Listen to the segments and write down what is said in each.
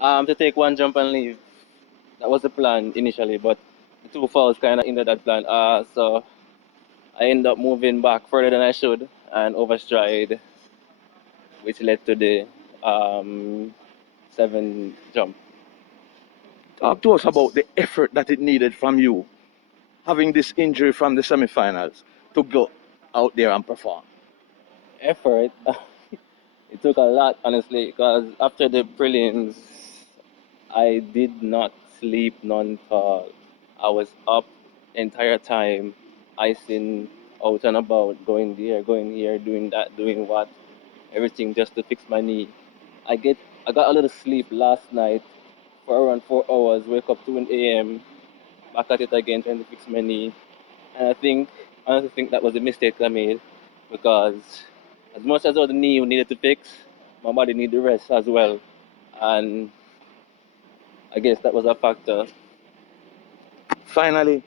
To take one jump and leave. That was the plan initially, but the two falls kind of hindered that plan. So I ended up moving back further than I should and overstride, which led to the seven jump. Talk to us about the effort that it needed from you, having this injury from the semifinals, to go out there and perform. Effort. It took a lot, honestly, because after the prelims, I did not sleep non-stop. I was up the entire time, icing out and about, going there, going here, doing that, doing what, everything just to fix my knee. I get, I got a little sleep last night for around 4 hours. Wake up 2 a.m. Back at it again, trying to fix my knee. And I honestly think that was a mistake I made because as much as the knee needed to fix, my body needed rest as well. And I guess that was a factor. Finally,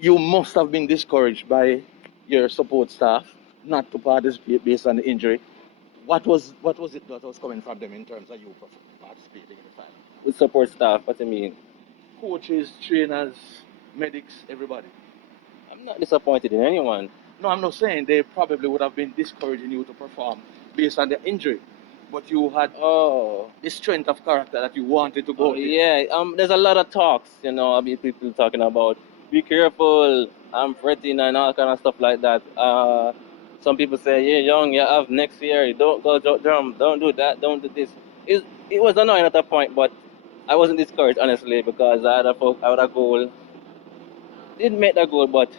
you must have been discouraged by your support staff not to participate based on the injury. What was it that was coming from them in terms of you participating in the final? With support staff, what I mean, Coaches, trainers, medics, everybody. I'm not disappointed in anyone. No, I'm not saying they probably would have been discouraging you to perform based on the injury, but you had Oh, the strength of character that you wanted to go oh out there. yeah. There's a lot of talks, I mean, people talking about be careful, I'm fretting and all kind of stuff like that. Some people say, yeah, young, you have next year. Don't go drum. Don't do that. Don't do this. It was annoying at that point, but I wasn't discouraged honestly because I had a goal. Didn't make that goal, but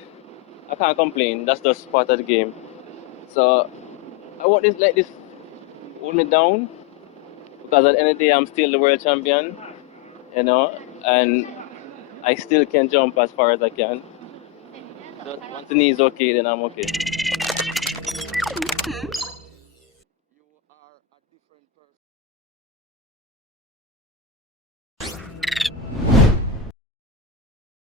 I can't complain. That's just part of the game. So I won't let this hold me down because at the end of the day, I'm still the world champion, and I still can jump as far as I can. Just once the knee is okay, then I'm okay.